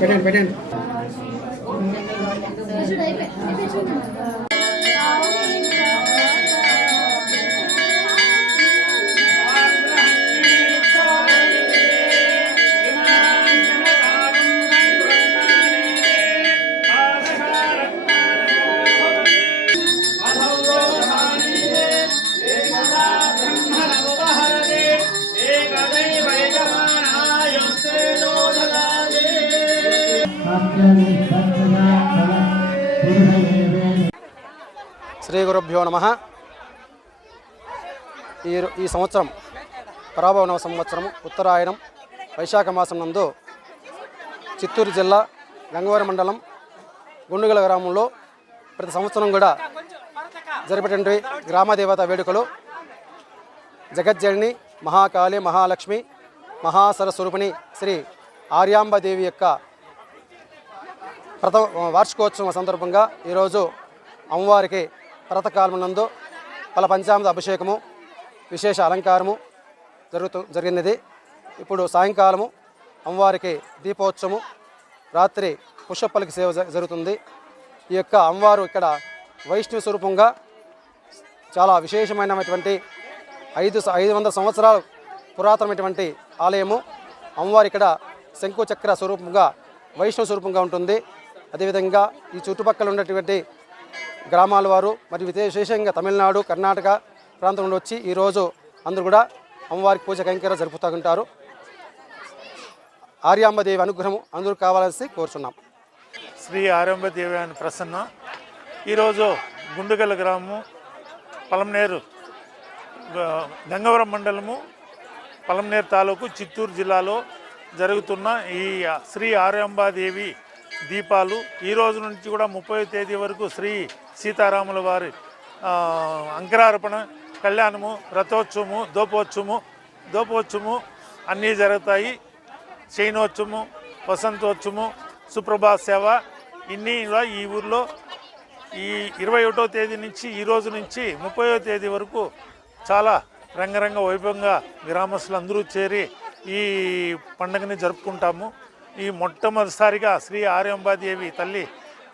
పెట్టండి శ్రీ గురుభ్యో నమః. ఈ సంవత్సరం పరాభవ సంవత్సరం ఉత్తరాయణం వైశాఖ మాసం నందు చిత్తూరు జిల్లా గంగవరం మండలం గుండుగల గ్రామంలో ప్రతి సంవత్సరం కూడా జరిపేటువంటి గ్రామదేవత వేడుకలు జగజ్జనని మహాకాళి మహాలక్ష్మి మహాసరస్వరూపిణి శ్రీ ఆర్యాంబాదేవి యొక్క వార్షికోత్సవం సందర్భంగా ఈరోజు అమ్మవారికి ప్రాతకాలం నందు పల పంచామృత అభిషేకము విశేష అలంకారము జరిగినది. ఇప్పుడు సాయంకాలము అమ్మవారికి దీపోత్సవము, రాత్రి పుష్పపల్లకి సేవ జరుగుతుంది. ఈ యొక్క అమ్మవారు ఇక్కడ వైష్ణవ స్వరూపంగా చాలా విశేషమైనటువంటి 500 సంవత్సరాలు పురాతనమైనటువంటి ఆలయము. అమ్మవారు ఇక్కడ శంకుచక్ర స్వరూపంగా వైష్ణవ స్వరూపంగా ఉంటుంది. అదేవిధంగా ఈ చుట్టుపక్కల ఉన్నటువంటి గ్రామాల వారు మరియు విశేషంగా తమిళనాడు, కర్ణాటక ప్రాంతం నుండి వచ్చి ఈరోజు అందరూ కూడా అమ్మవారికి పూజ కైంకర్యం జరుపుతూ ఉంటారు. ఆర్యాంబదేవి అనుగ్రహం అందరూ కావాలని కోరుచున్నాం. శ్రీ ఆర్యాంబదేవి అని ప్రసన్న. ఈరోజు గుండుగల గ్రామము, పలమనేరు గంగవరం మండలము, పలమనేరు తాలూకు, చిత్తూరు జిల్లాలో జరుగుతున్న ఈ శ్రీ ఆర్యాంబాదేవి దీపాలు ఈ రోజు నుంచి కూడా 30వ తేదీ వరకు శ్రీ సీతారాముల వారి అంకురార్పణ, కళ్యాణము, రథోత్సవము, దోపోత్సవము అన్నీ జరుగుతాయి. శయనోత్సవము, వసంతోత్సవము, సుప్రభాత సేవ ఇన్ని కూడా ఈ ఊర్లో ఈ 21వ తేదీ నుంచి ఈ రోజు నుంచి 30వ తేదీ వరకు చాలా రంగరంగ వైభవంగా గ్రామస్తులందరూ చేరి ఈ పండుగని జరుపుకుంటాము. ఈ మొట్టమొదటిసారిగా శ్రీ ఆర్యాంబాదేవి తల్లి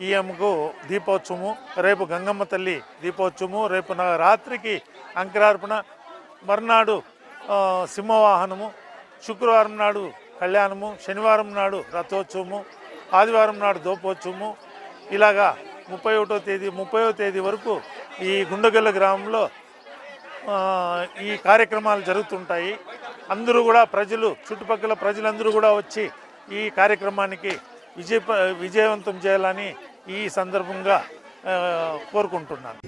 ఈఎంకు దీపోత్సవము, రేపు గంగమ్మ తల్లి దీపోత్సవము, రేపు రాత్రికి అంకురార్పణ, మర్నాడు సింహవాహనము, శుక్రవారం నాడు కళ్యాణము, శనివారం నాడు రథోత్సవము, ఆదివారం నాడు దోపోత్సవము. ఇలాగా 30వ తేదీ వరకు ఈ గుండగల్ల గ్రామంలో ఈ కార్యక్రమాలు జరుగుతుంటాయి. అందరూ కూడా చుట్టుపక్కల ప్రజలందరూ కూడా వచ్చి ఈ కార్యక్రమానికి విజయవంతం చేయాలని ఈ సందర్భంగా కోరుకుంటున్నాను.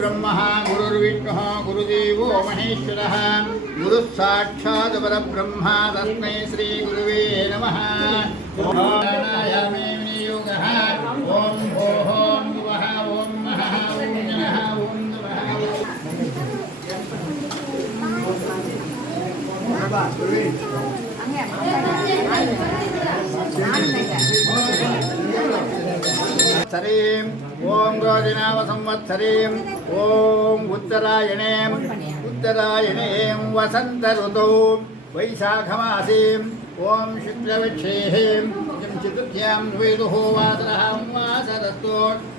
ब्रह्मा गुरुर्विष्णुः गुरुदेवो महेश्वरः गुरुः साक्षात् परब्रह्म तस्मै श्री गुरुवे नमः। प्राणायामे विनियोगः ओम भोः ओम भुवः ओम महः ओम जनः ओम नमः। సంవత్సరీం ఓం రోజినామ సంవత్సరీం ఓం ఉత్తరాయణేం వసంత ఋతౌ వైశాఖమాసీం ఓం శుక్లవక్షేం చతుర్థ్యాం ద్వైదుః వాసరః వాసరస్తో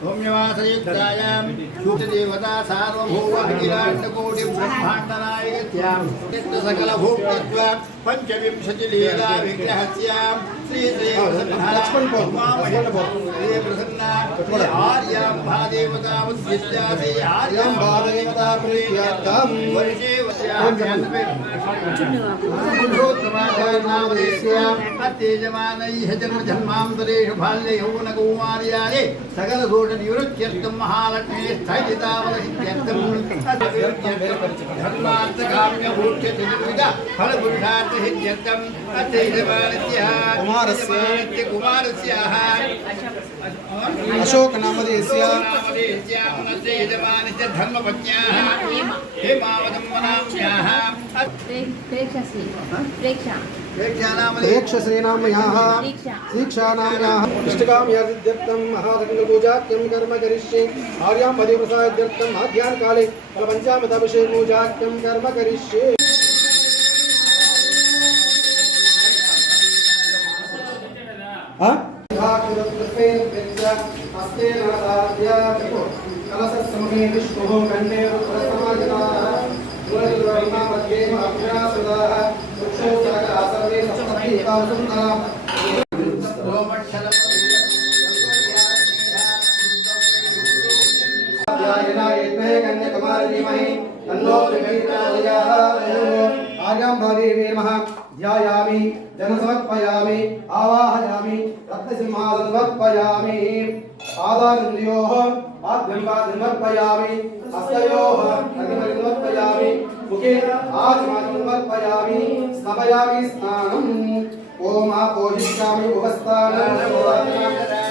ఓంయవాసయుక్తాయాం శుద్ధదేవతా సార్వభౌమ అఖిలాండకోటి బ్రహ్మాండనాయకస్యాం సకలభూతత్వ పంచవింశతిలీలా విగ్రహస్యాం శ్రీ ప్రసన్న ఆర్యాం భాదేవతాముద్దిశ్య శ్రీ ఆర్యాం భాదేవతా ప్రీత్యర్థం వర్షే జన్మాంతరేషు బాల్య యౌవన కౌమార్యాలే సకల దోష నివృత్త్యర్థం మహాలక్ష్మీ స్థాయితావలసిత్యర్థం ధర్మార్థకామ్య భూత్య చతుర్విధ ఫల పురుషార్థ సిద్ధ్యర్థం కుమారస్య అశోక నామధేయస్య ధర్మపత్న్యాః హేమావతంబనామ్యాః ప్రేక్షశ్రీనామ్యాః దీక్షానామ్యాః ఇష్టకామ్యార్థం మహాదంగపూజాఖ్యం కర్మ కరిష్యే ఆర్యాం పదిప్రసాద్యర్థం ఆధ్యాన్ కాలే ఫలపంచామృతాభిషేకపూజాఖ్యం కర్మ కరిష్యే. కలసమే విష్ణు కండే ध्यायामि जनसमर्पयामि आवाहयामि रत्नसिंहासनं समर्पयामि पादारन्द्रयोः पाद्यं समर्पयामि हस्तयोः अग्निं समर्पयामि मुखे आचमनं समर्पयामि स्नापयामि स्नानम् ओम आपोषिष्यामि उपस्थानं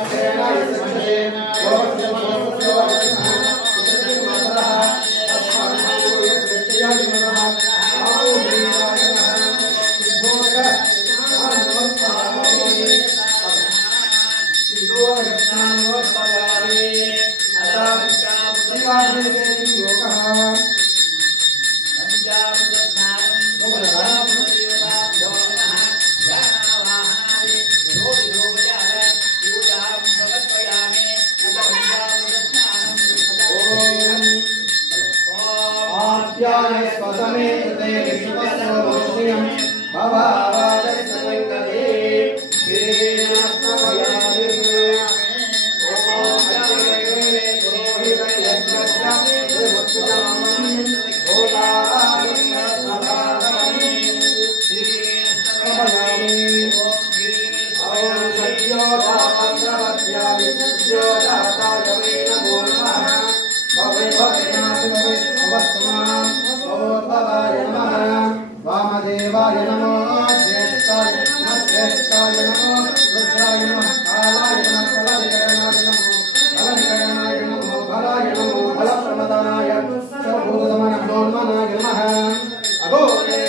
वामदेवाय नमो ज्येष्ठाय नमः श्रेष्ठाय नमो रुद्राय नमः कालाय नमः कलविकरणाय नमो बलाय नमो बलप्रमदानाय सर्वभूतमनोन्मनाय नमः अघोरे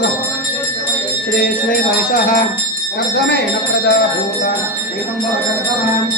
श्री श्री वैशः कर्दमेन प्रजाभूत विसंवर्धनम्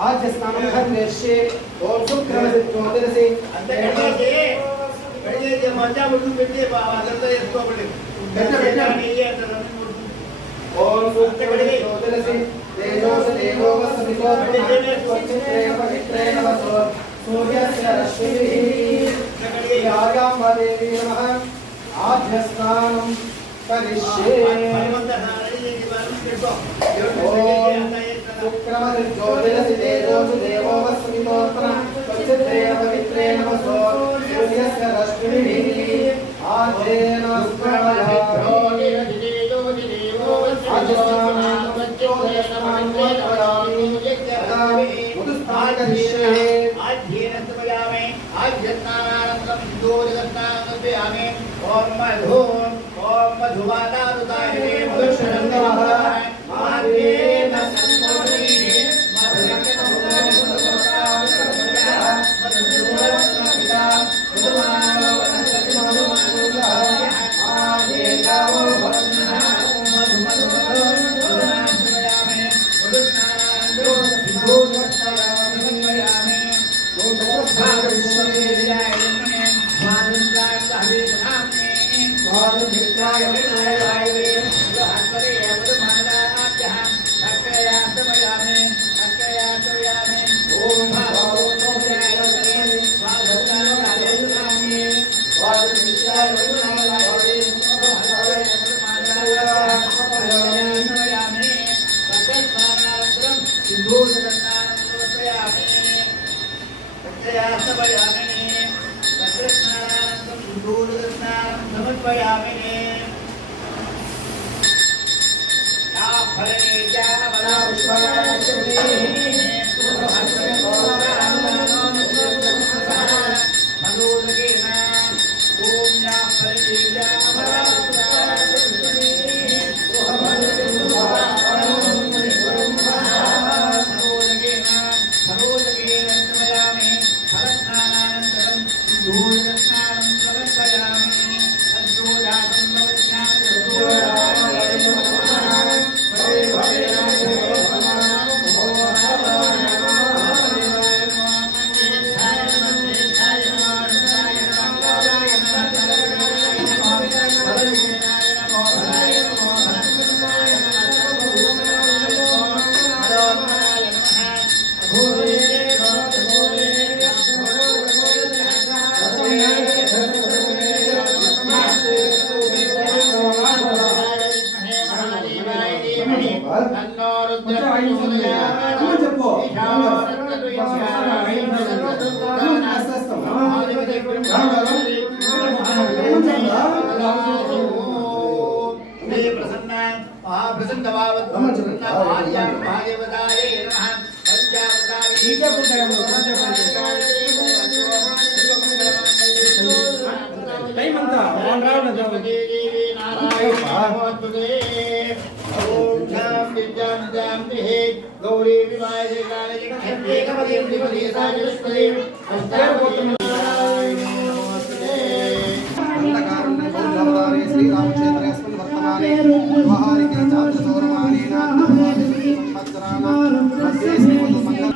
आज स्नानं धर्मेशे ओम शुक्रमसि ज्योतिरसि ओम ज्योतिरसि तेजोसि देवोवसमितो पवित्रे नमः सूर्यस्य रश्मिभिः यागाम्बादेवी नमः आद्य स्नानं करिष्ये शुक्रमसि ज्योतिरसि तेजोसि देवोवसमितो पवित्रे नमः सूर्यस्य रश्मिभिः आद्येन టైం అంతా गौरी श्रीरामक्षेत्रेऽस्मिन् वर्तमाने व्यवहारिके चान्द्रसौरमानेन संवत्सराणां मध्ये श्रीमधुमङ्गल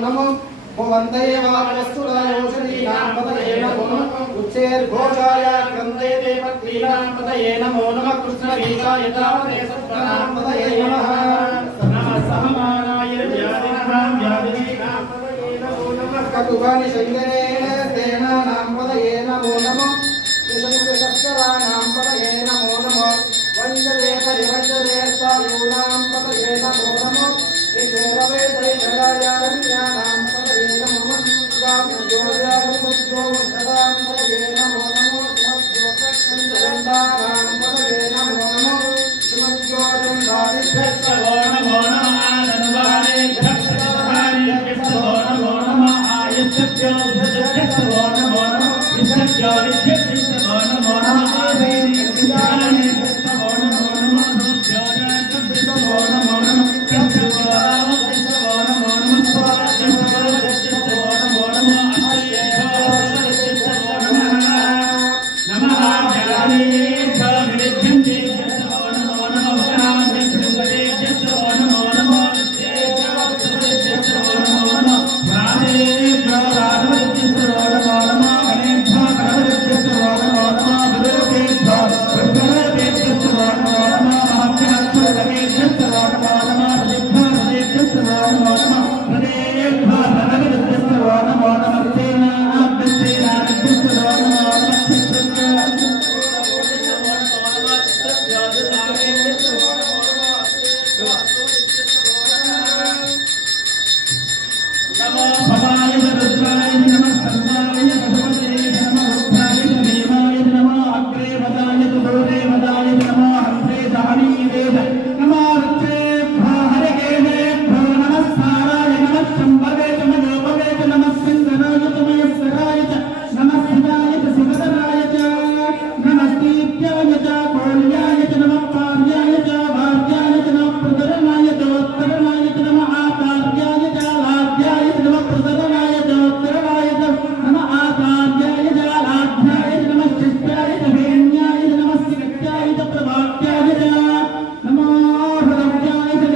नमो नमो भवाय रुद्राय नमः सर्वाय भगवते नमः रुद्राय देवाय नमः अग्रे वदाय दूरे वदाय नमः हस्ते दानी वेद नमः रुद्रे हरगे नमः साराय नमः शंभवे नमोपवे नमः सिंहनाय तमयस्सराय नमः शिवाय शिवधराय नमः दीप्याय कोल्याय नमः पार्याय भार्याय नमः प्रदरणाय उत्तरणाय नमः आकार्याय लाभ्याय नमः प्रदरणाय उत्तरणाय नमः आकार्याय लाभ्याय नमः शिष्टाय भेण्याय नमः सिकट्याय प्रभात्याय नमः हृदयाय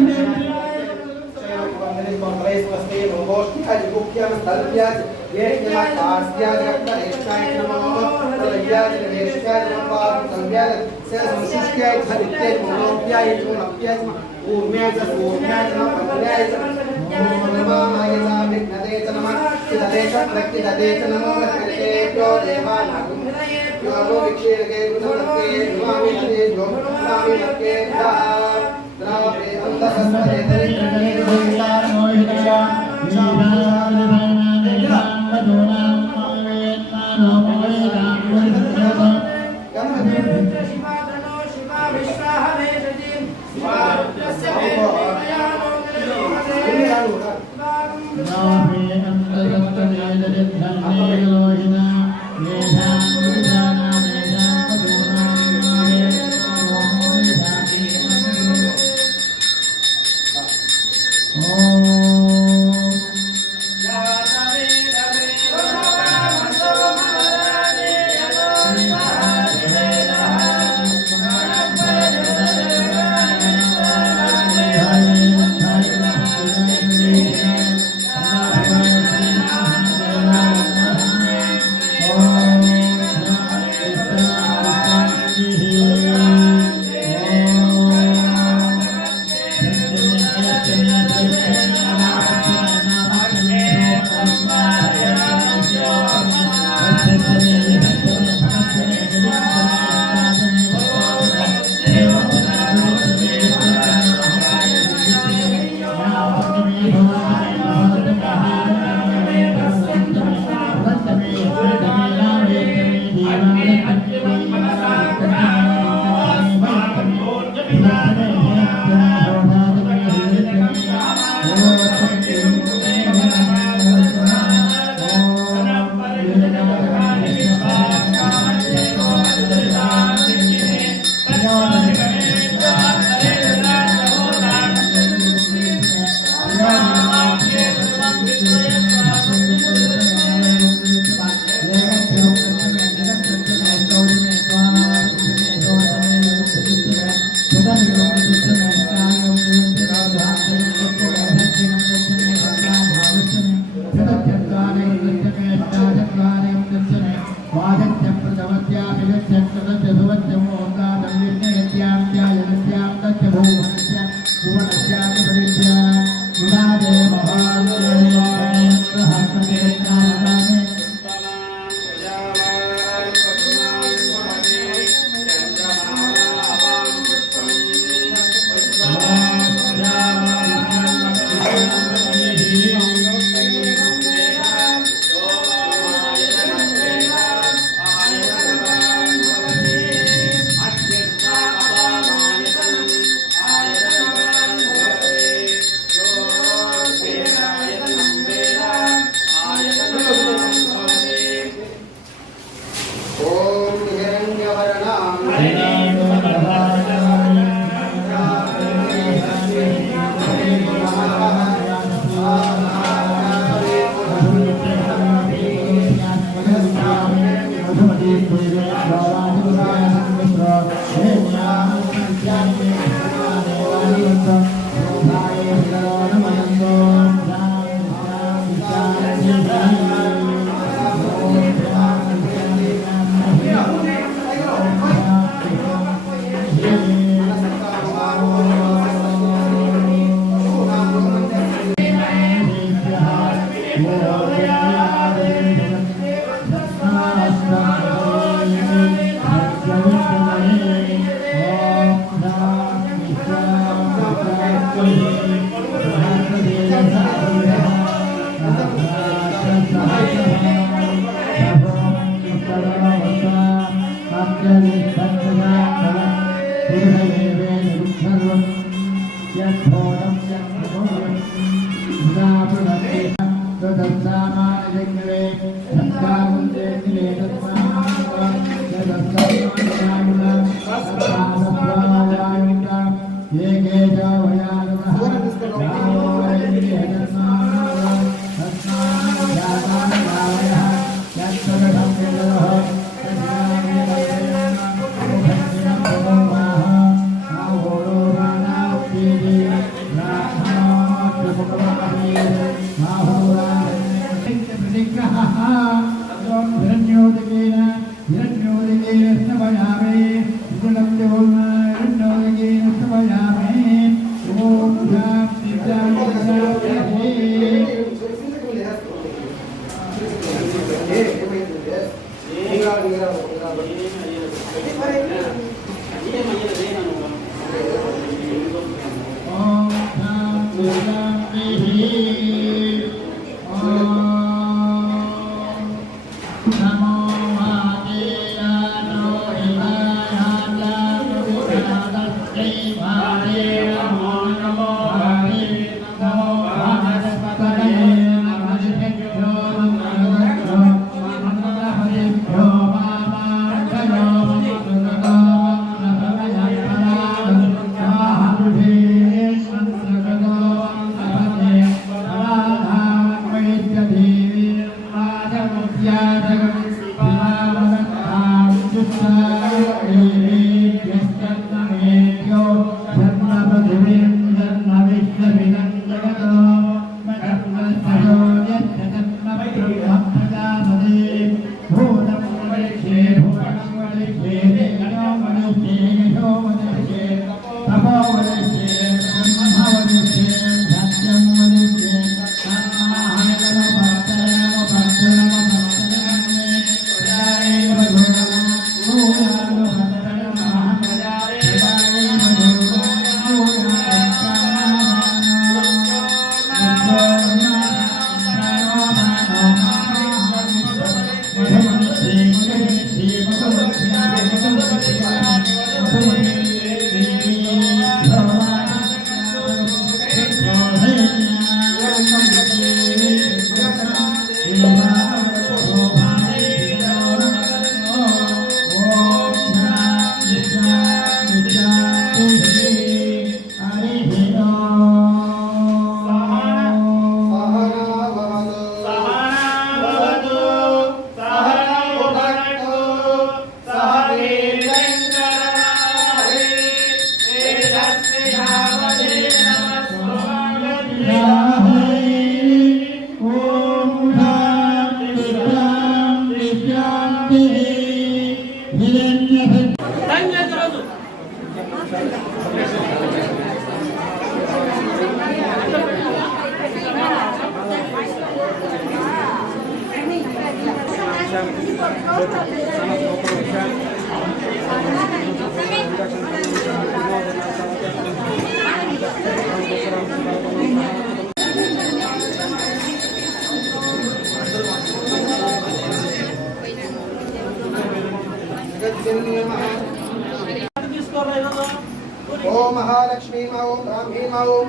ओम महालक्ष्मी ओम ब्राह्मी ओम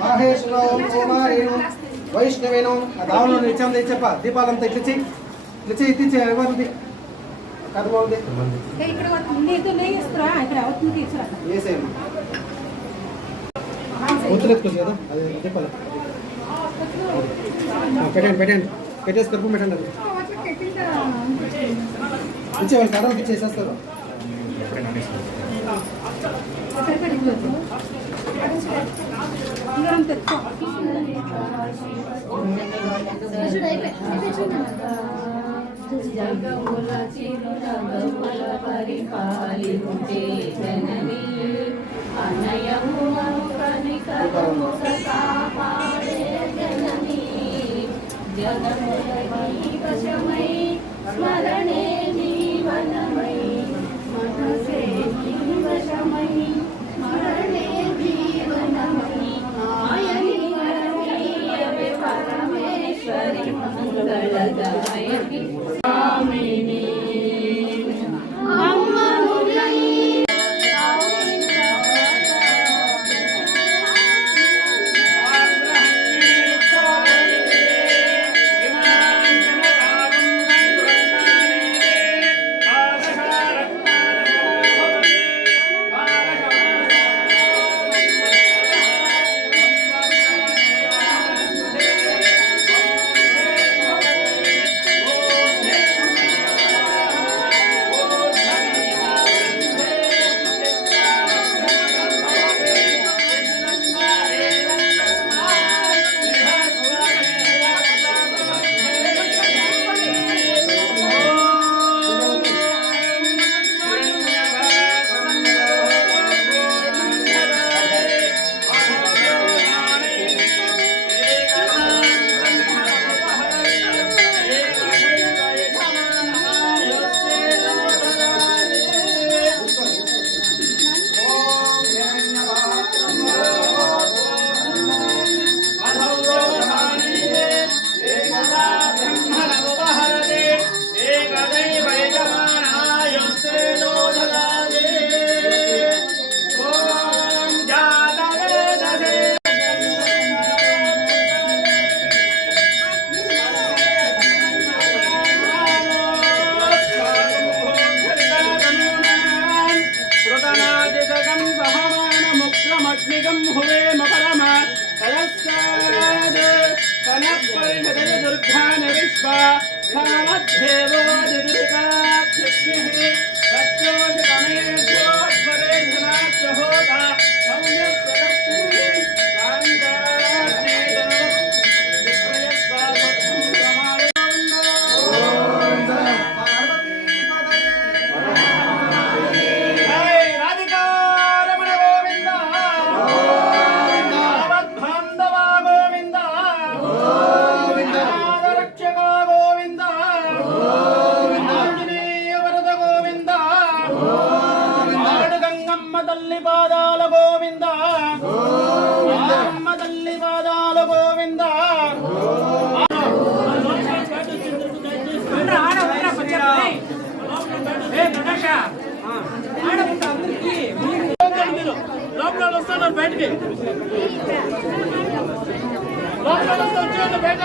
महेश ओम कुमारी वैष्णवी दावनो नित्यम तेपा दीपाल इच्छे इव्वी कद बागुंदी गुर्तुलेक्कोచ్చు కదా అది దీపాలు పెట్టండి పెట్టేసి కర్పూరం పెట్టండి అది ఇచ్చే వాళ్ళు కర్రలకి ఇచ్చేసేస్తారు स्मरणे जीवनमयी मनसे जीवशमयी स्मरणे जीवनमयी मायनी वरवीयवे परमेश्वरि मंगलदायकि स्वामिनी अम्मा मुरली तदधिकं हुवेम परम तदस्साद तनपरिषदय दुर्गान विश्वा सामध्येवो दिदिकाक्षिः सत्योजतमेभ्यो स्वरेशनाच्च होता सौम्यस्तदस्ति బయటికి బయట